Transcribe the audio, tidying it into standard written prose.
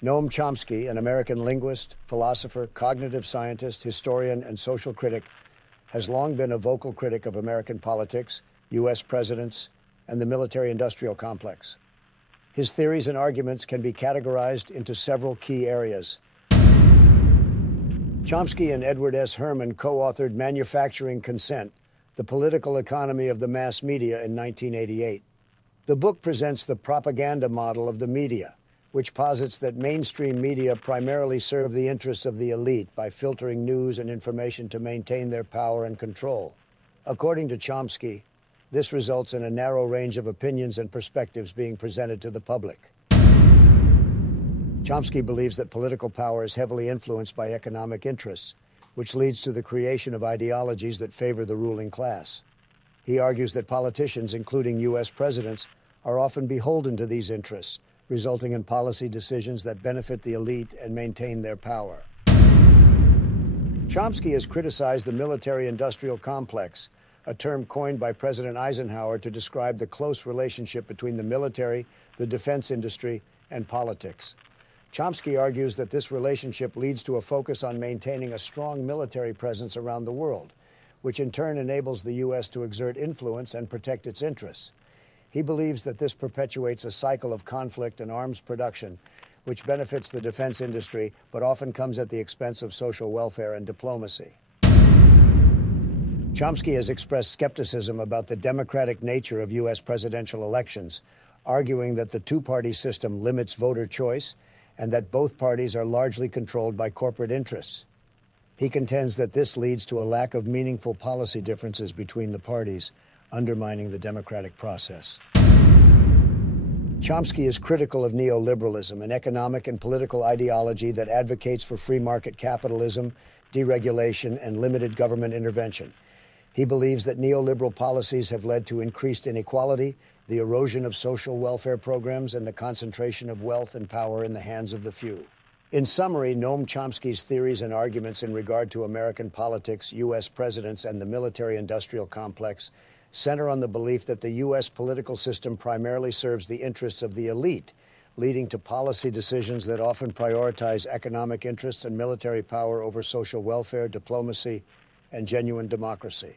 Noam Chomsky, an American linguist, philosopher, cognitive scientist, historian, and social critic, has long been a vocal critic of American politics, U.S. presidents, and the military-industrial complex. His theories and arguments can be categorized into several key areas. Chomsky and Edward S. Herman co-authored Manufacturing Consent, The Political Economy of the Mass Media in 1988. The book presents the propaganda model of the media, which posits that mainstream media primarily serve the interests of the elite by filtering news and information to maintain their power and control. According to Chomsky, this results in a narrow range of opinions and perspectives being presented to the public. Chomsky believes that political power is heavily influenced by economic interests, which leads to the creation of ideologies that favor the ruling class. He argues that politicians, including U.S. presidents, are often beholden to these interests, resulting in policy decisions that benefit the elite and maintain their power. Chomsky has criticized the military-industrial complex, a term coined by President Eisenhower to describe the close relationship between the military, the defense industry, and politics. Chomsky argues that this relationship leads to a focus on maintaining a strong military presence around the world, which in turn enables the U.S. to exert influence and protect its interests. He believes that this perpetuates a cycle of conflict and arms production, which benefits the defense industry, but often comes at the expense of social welfare and diplomacy. Chomsky has expressed skepticism about the democratic nature of U.S. presidential elections, arguing that the two-party system limits voter choice and that both parties are largely controlled by corporate interests. He contends that this leads to a lack of meaningful policy differences between the parties, undermining the democratic process. Chomsky is critical of neoliberalism, an economic and political ideology that advocates for free market capitalism, deregulation, and limited government intervention. He believes that neoliberal policies have led to increased inequality, the erosion of social welfare programs, and the concentration of wealth and power in the hands of the few. In summary, Noam Chomsky's theories and arguments in regard to American politics, U.S. presidents, and the military-industrial complex center on the belief that the U.S. political system primarily serves the interests of the elite, leading to policy decisions that often prioritize economic interests and military power over social welfare, diplomacy, and genuine democracy.